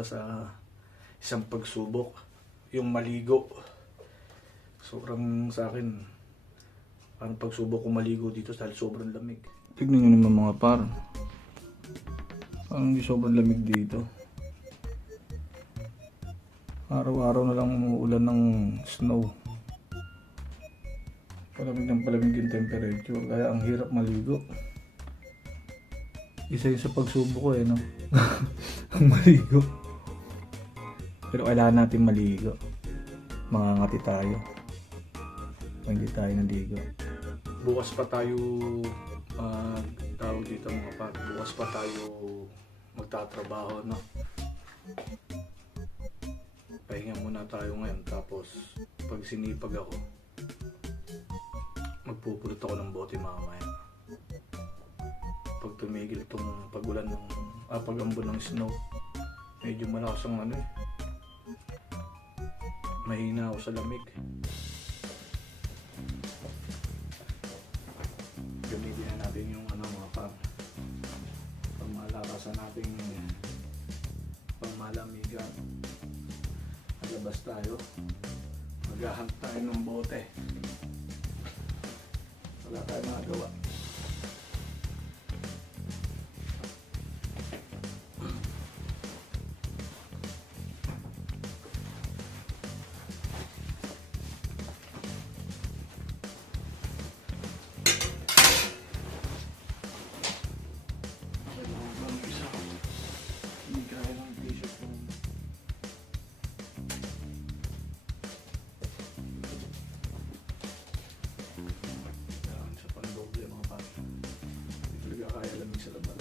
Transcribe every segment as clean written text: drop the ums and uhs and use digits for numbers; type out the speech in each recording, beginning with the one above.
isa sa isang pagsubok, yung maligo. Sobrang sa akin, parang pagsubok ko maligo dito dahil sobrang lamig. Tignan nyo naman mga par, parang hindi sobrang lamig dito. Araw-araw na lang umuulan ng snow. Palamig ng palamig yung temperature, kaya ang hirap maligo. Isa yung sa pagsubok ko no? Ang maligo. Pero kailangan natin maligo. Mangangati tayo. Hindi tayo naligo. Bukas pa tayo tawag dito mga pat. Bukas pa tayo magtatrabaho, no? Pahinga muna tayo ngayon, tapos pag sinipag ako, magpupulot ako ng bote mamaya. Pag tumigil itong pagulan ng pag-ambon ng snow, medyo malakas ang mahina ako sa lamig. Gamitin na natin yung mga pangmalakasan nating pangmalamigan. Labas tayo, maghahang tayo ng bote. Wala tayong magagawa. Sa labas.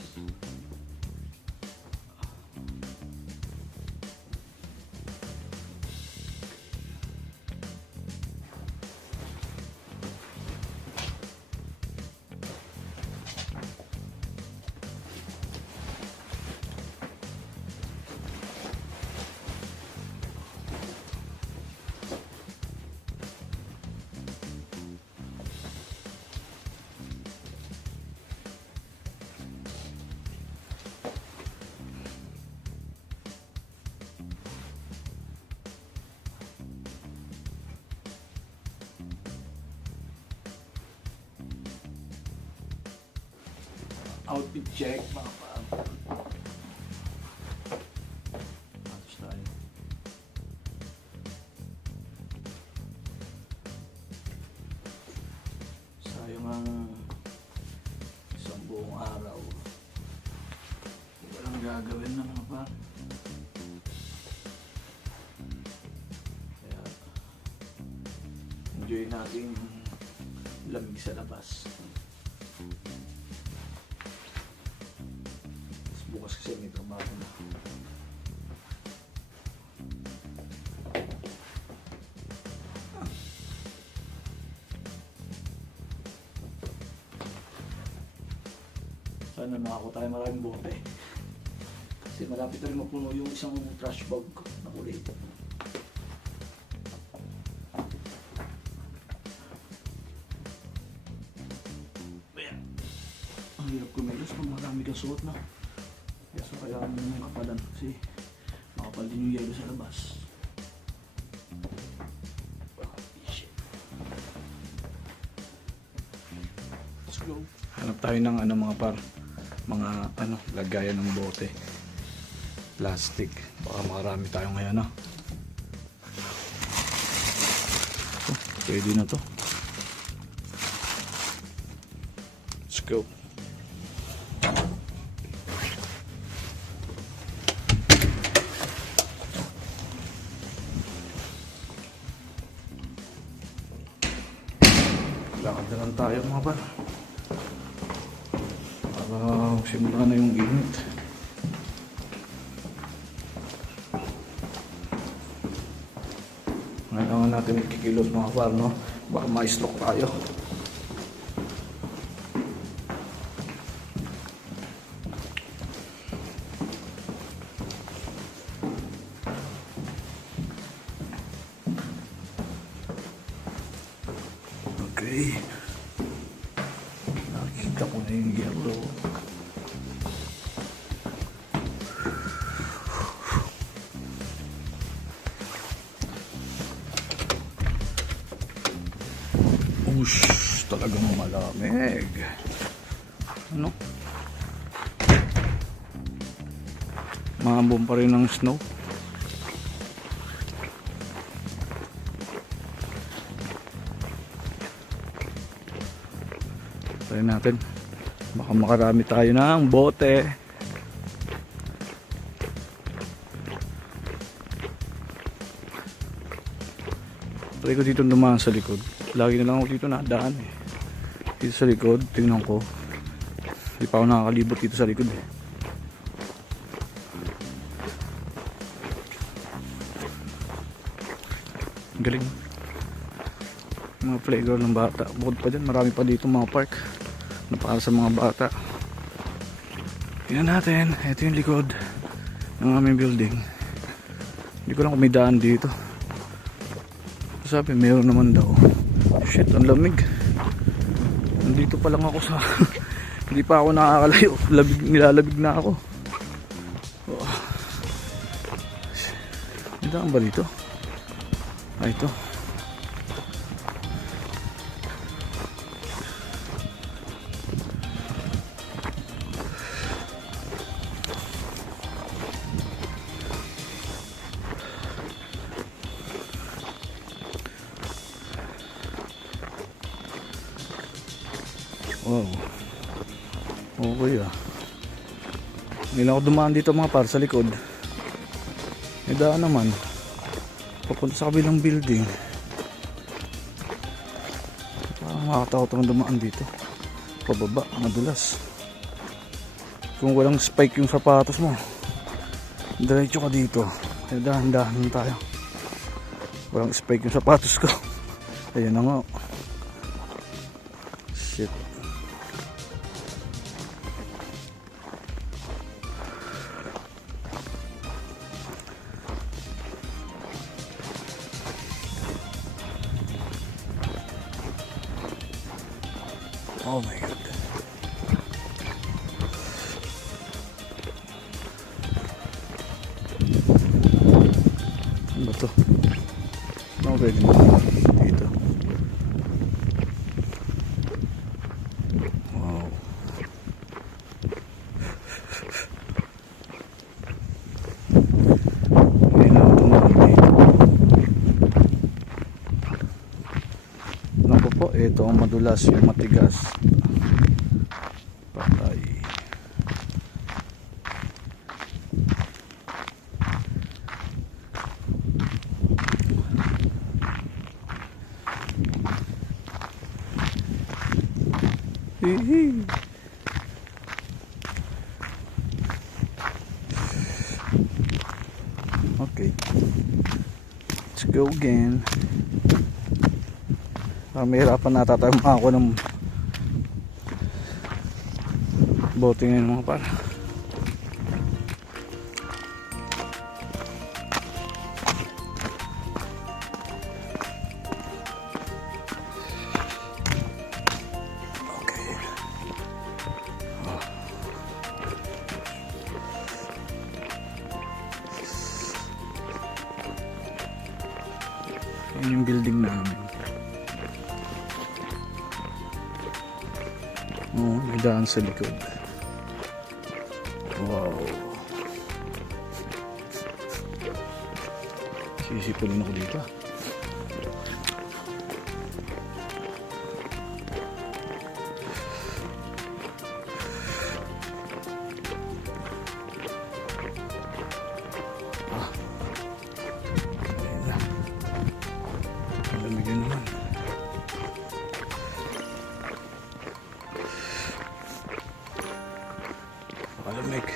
Outfit check mga paan. Atos tayo. Sayang ang isang buong araw. Walang gagawin na mga paan. Kaya enjoy natin lamig sa labas. Bukas kasi may trabaho na. Sana makakuha tayo maraming bote. Kasi malapit na rin mapuno yung isang trash bag ko na kulay. Ang hirap kumilos kung marami kang suot na. So kailangan mo yung kapalan kasi makapal din yung yelo sa labas. Let's go. Hanap tayo ng mga par, mga lagayan ng bote. Plastic. Baka makarami tayo ngayon pwede na to. Let's go. Lakad na lang tayo mga par para simula na yung init. Kailangan natin magkikilos mga par, no? Baka ma-stroke tayo. Okay. Nakikita ko na yung yellow. Talagang malamig. Ano? Maambon pa rin ng snow. Try natin. Baka makarami tayo ng bote. Try ko dito dumaan sa likod. Lagi na lang ako dito nadaan eh. Dito sa likod, tingnan ko. Hindi pa ako nakakalibot dito sa likod eh. Galing. Mga playground ng bata. Bukod pa dyan, marami pa dito mga park na para sa mga bata. Tingnan natin. Ito yung likod ng aming building. Hindi ko lang kung may daan dito. Sabi, meron naman daw. Shit, ang lamig. Nandito pa lang ako sa hindi pa ako nakakalayo. Nilalabig na ako. Oh. May daan ba dito? Ay, ito. Wow. Okay ah. Hindi lang ako dumaan dito mga par sa likod. May daan naman. Papunta sa kabilang building. Parang makakatakot akong dumaan dito. Pababa, madulas. Kung walang spike yung sapatos mo, diretso ka dito. Dahan-dahan tayo. Walang spike yung sapatos ko. Ayan na nga. Shit. Oh my God. Ano ba to? Ano pwede mo dito? Wow. Hindi na ako tumahan dito. Naku po, ito ang madulas, yung matigas. Patay. Hihi. Okay. Let's go again. Mahirapan nata tayo makakuha ng bote ngayon mga par. Okay. Yan yung building namin. Oh, may daan sa likod. Wow. Sisipunin ako dito. Ayun na. Malamig yun naman. Malamig.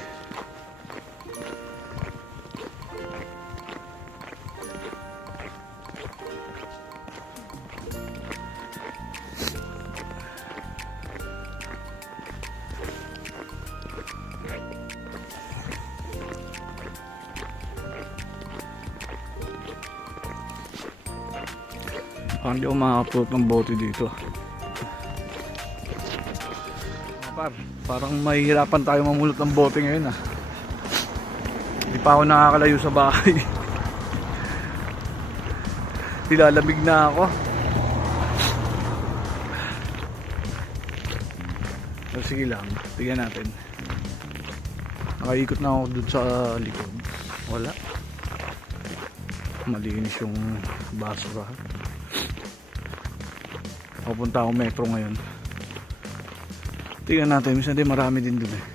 Parang di ako makaka-float ng bote dito. Parang mahihirapan tayo mamulot ng bote ngayon ah. Hindi pa ako nakakalayo sa bahay. Nilalamig na ako. Pero sige lang, tignan natin. Nakaikot na ako dun sa likod. Wala. Malinis yung basurahan. Pupunta akong metro ngayon. Tignan natin, minsan din marami din dun eh.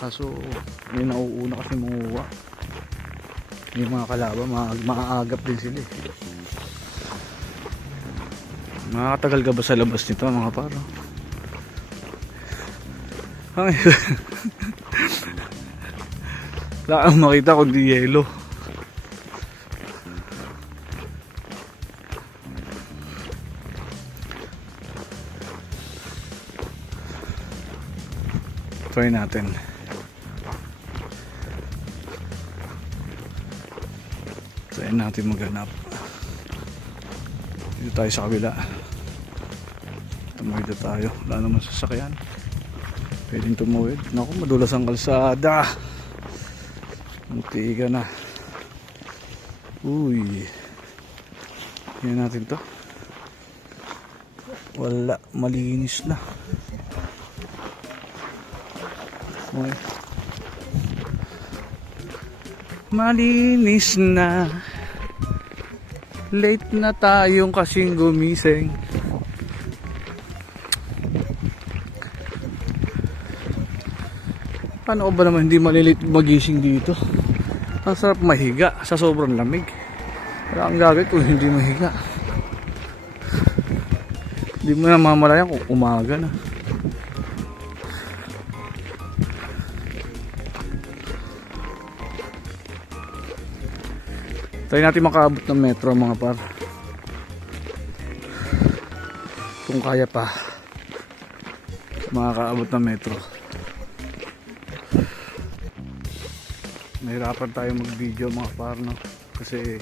Kaso may nauuna kasi manguha. Yung mga kalaban, maaagap din sila eh. Makakatagal ka ba sa labas nito mga paro? Ay. Wala kang makita kundi yelo. Try natin. Try natin maghanap. Dito tayo sa kabila. Tumawid na tayo. Wala naman sasakyan. Pwedeng tumawid. Naku, madulas ang kalsada. Munti ka na. Uy. Yan natin to. Wala. Malinis na. Okay. Malinis na. Late na tayong kasing gumising. Paano ba naman hindi malilate magising dito? Ang sarap mahiga sa sobrang lamig. Wala kang gagawin kung hindi mahiga. Hindi mo na mamalayan kung umaga na. Try natin makaabot ng metro mga par. Kung kaya pa makakaabot ng metro. Nahirapan tayo mag video mga par, no? Kasi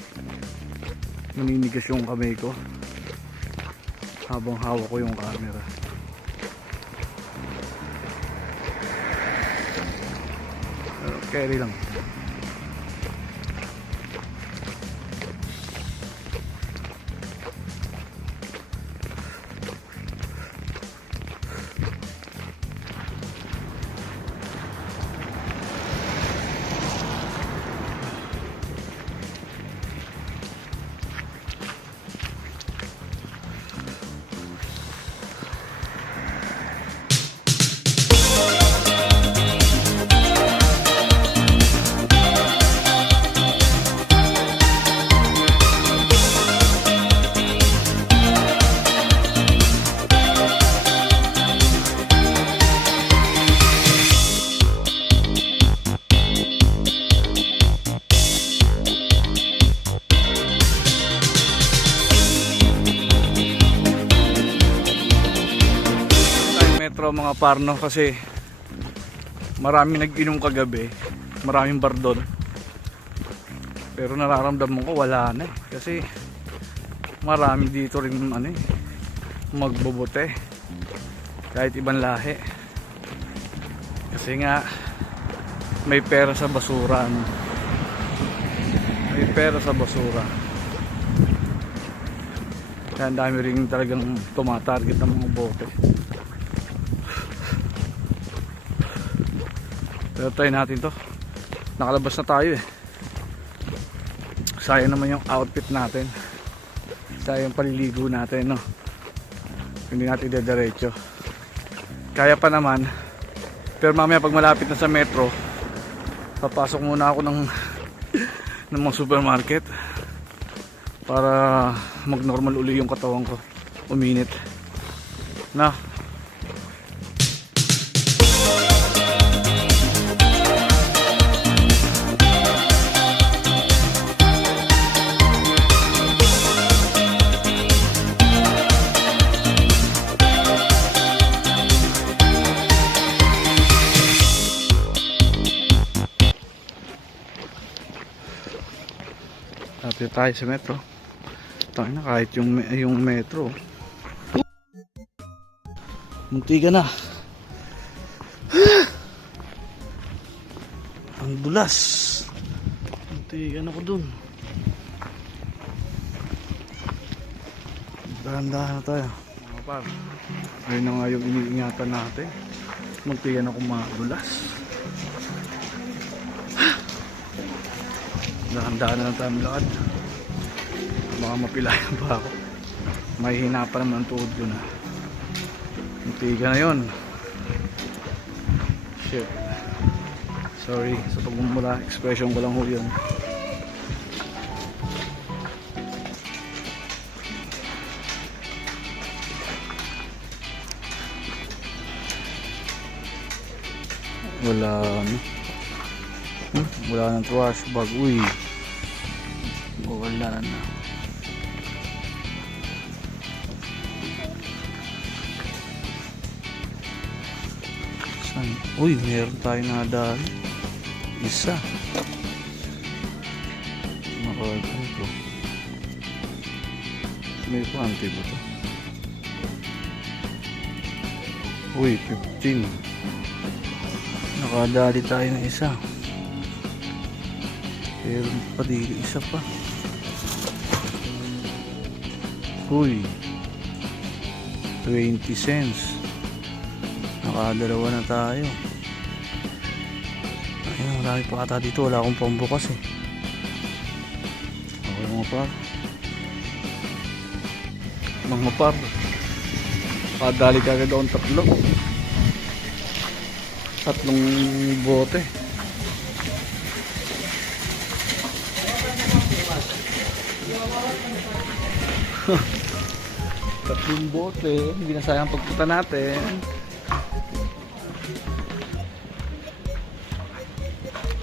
maninigas yung kamay ko habang hawak ko yung camera. Pero carry lang. Metro mga parno kasi marami nag-inom kagabi, maraming bar doon. Pero nararamdaman ko wala na eh. Kasi marami dito rin ano eh, magbobote kahit ibang lahi. Kasi nga may pera sa basura, ano? May pera sa basura. Kaya ang dami rin talagang tumatarget ng mga bote. Pero try natin to. Nakalabas na tayo eh. Sayang naman yung outfit natin. Sayang paliligo natin, no? Hindi natin didiretso. Kaya pa naman. Pero mamaya pag malapit na sa metro, papasok muna ako ng ng mga supermarket para mag normal uli yung katawan ko. Uminit na. Lapit tayo sa metro. Tayo na kahit yung metro. Munti ka na. Ang dulas. Munti ka na ko dun. Dahan-dahan na tayo. Mga par, ayun na nga yung iniingatan natin. Muntikan ako madulas. Dahan-dahan na lang tayo lakad. Baka mapilayan pa ako. Mahihina pa naman ang tuhod ko na. Muntikan na yun. Shit. Sorry sa pagmumula. Expression ko lang ho yun. Wala ano. Wala nang trash bag. Uy. Wala na. Saan? Uy, meron tayo nadali. Isa. Nakakal ko. May panty ba ito? Uy, 15. Nakadali tayo ng isa. Pero pa dito isa pa. Uy, 20 cents. Nakadalawa na tayo. Ayun, marami pa ata dito. Wala akong pambukas eh. Okay mga par. Mga par. Nakadali ka agad akong tatlong bote. Tatlong bote, hindi na sayang pagpunta natin.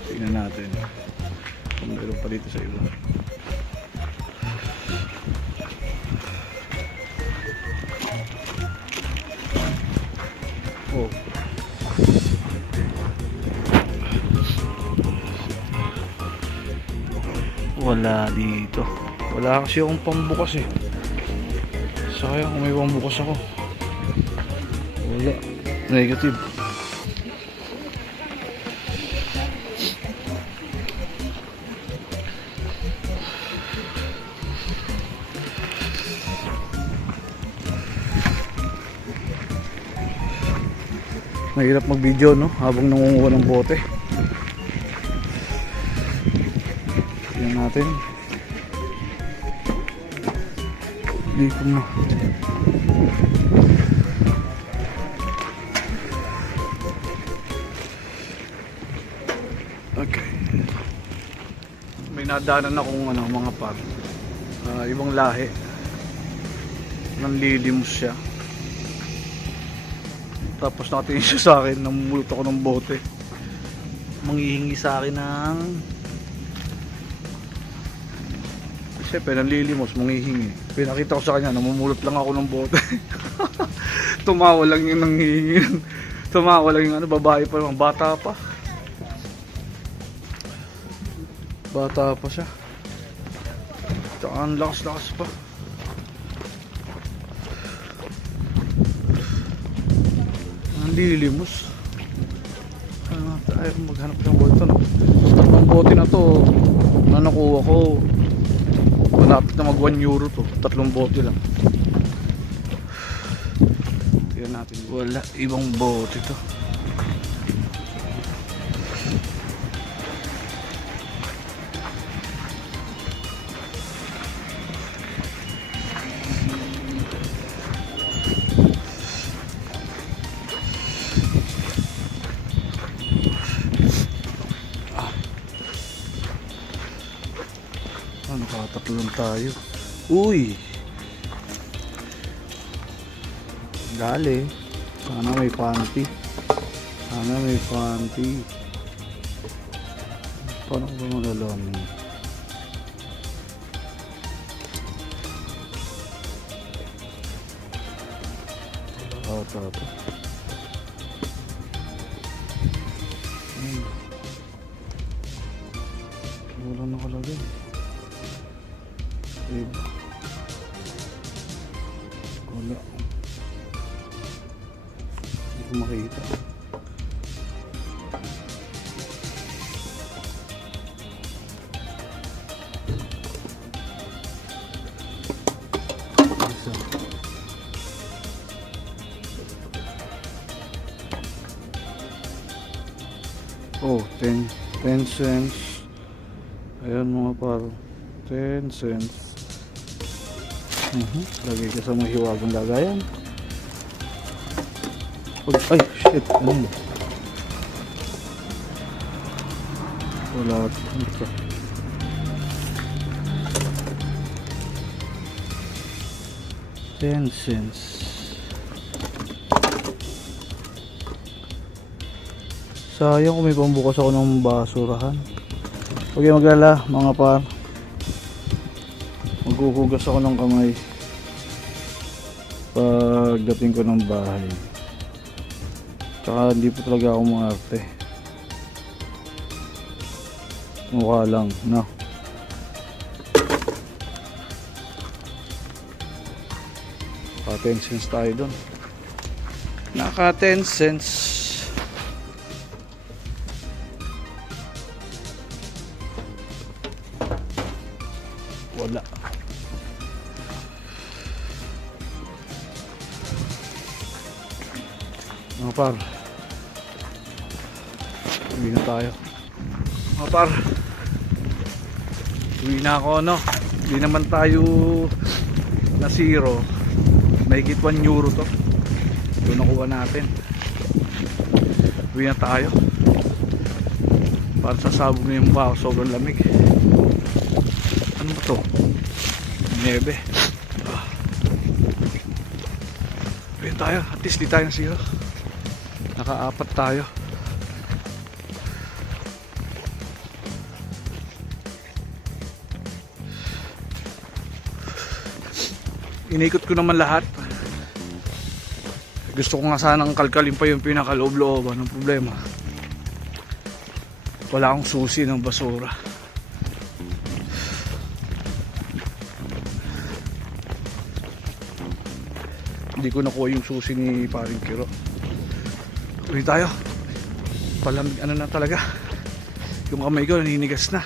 Tingnan natin kung meron pa dito sa iba. Oh. Wala dito. Wala kasi akong pambukas eh. Sayang kung may pambukas ako. Wala. Negative. Mahirap mag-video no habang nangunguha ng bote. Tingnan natin. Hindi ko na. Okay. May nadaanan akong mga par. Ibang lahi. Nanlilimos siya. Tapos nakatingin siya sa akin, namumulot ako ng bote. Manghihingi sa akin ng siyempre nanlilimos, manghihingi. Pinakita ko sa kanya, namumulot lang ako ng bote. Tumawa lang yung nanghihingi. Tumawa lang yung babae pa naman, bata pa. Bata pa siya. Tsaka ang lakas-lakas pa. Lilimos. Tayo maghanap ng bote no. Ang bote na to na nakuha ko malapit na mag 1 euro to. 3 bote lang. Tignan natin. Wala ibang bote to. Nakatatlo lang tayo. Uy! Dali. Sana may panty. Sana may panty. Paano ko ba malalaman? Ito. Wala nakalagay. Wala. Hindi ko makita. 10 cents. Ayan mga par. 10 cents. Lagay ka sa mahiwagang lagayan. Ay, shit. Wala. Ito. 10 cents. Sayang kung may pambukas ako ng basurahan. Huwag kayong maglala mga par. Maghuhugas ako ng kamay pagdating ko ng bahay. Tsaka hindi po talaga ako maarte. Mukha lang, no? Naka 10 cents tayo dun. Naka 10 cents. Wala. Mga par, uwi na tayo. Mga par, uwi na ako, no? Hindi naman tayo na zero. Mahigit 1 euro to. Ito nakuha natin. Uwi na tayo. Para sasabog na yung mukha ko, sobrang lamig. Ano ba to? Nebe. Uwi na tayo, at least di tayo na zero. Naka-4 tayo. Inikot ko naman lahat. Gusto ko nga sanang kalkalin pa yung pinakaloob-looban. Ang problema, wala akong susi ng basura. Hindi ko nakuha yung susi ni Paring Kiro. Uwi tayo. Palamig ano na talaga. Yung kamay ko naninigas na.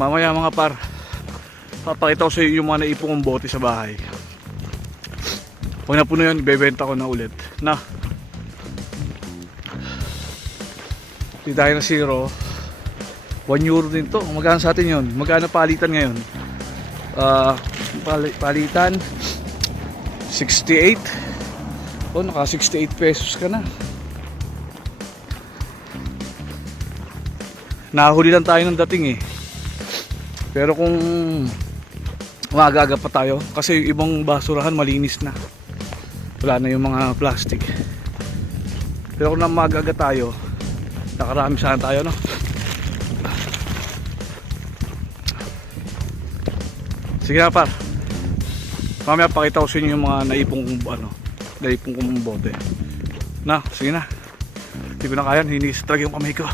Mamaya mga par, papakita ko sa iyo yung mga naipong kong bote sa bahay. Pag napuno yun, ibebenta ko na ulit. Na, hindi tayo na zero. 1 euro din to. Magkano sa atin yun? Magkano palitan ngayon? Palitan 68. Oh, naka 68 pesos ka na. Nahuli lang tayo ng dating eh. Pero kung maaga pa tayo, kasi yung ibang basurahan malinis na, wala na yung mga plastic. Pero kung maaga tayo, nakarami sana tayo, no? Sige na par, mamaya pakita ko sa inyo yung mga naipong kong bote. Na, sige na. Hindi ko na kaya, hininis talaga yung kamay ko.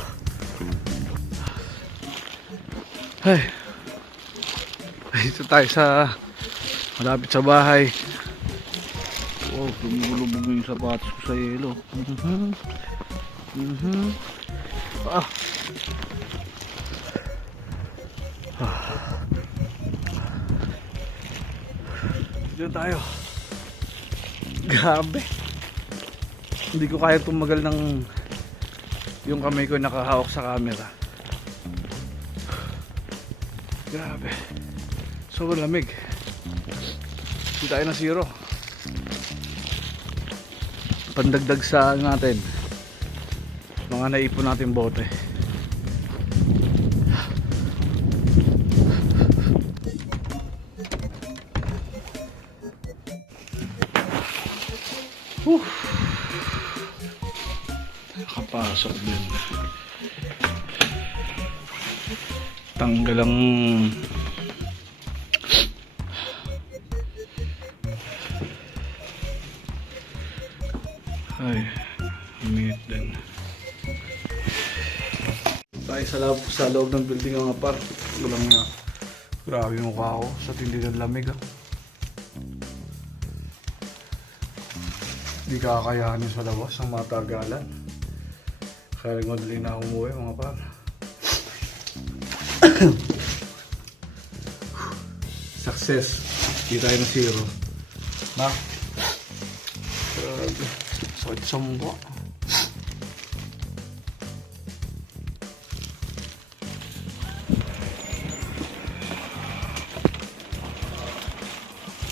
Ay, dito tayo sa malapit sa bahay. Oh, lumulubog yung sapatos ko sa yelo. Dito tayo. Grabe. Hindi ko kaya tumagal ng yung kamay ko nakahawak sa camera. Grabe. Sobrang lamig. Hindi tayo na zero. Pandagdag sa natin mga naipon natin bote. Nakapasok din. Tanggal ang ay meat din. Tayo sa loob ng building ng apart. Walang nga. Grabe yung mukha ko sa tindi ng lamig. Hindi kakayanin sa labas ng matagalan. Kaya madali na umuwi mga par. Success. Hindi tayo na zero. Na? Grabe. At samba.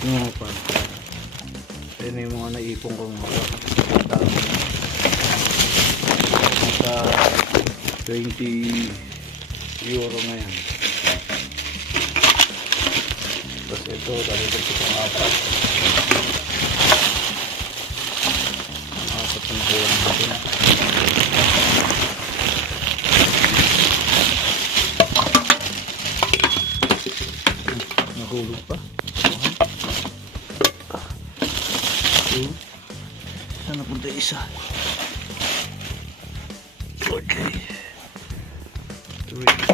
Nga pa. Yan yung mga naipon ko mga nasa 20 euro na yan. Tapos ito, dalitan ko itong apat. Apat ng buwan natin. Nahulog pa. Saan napunta isa? Okay. 3.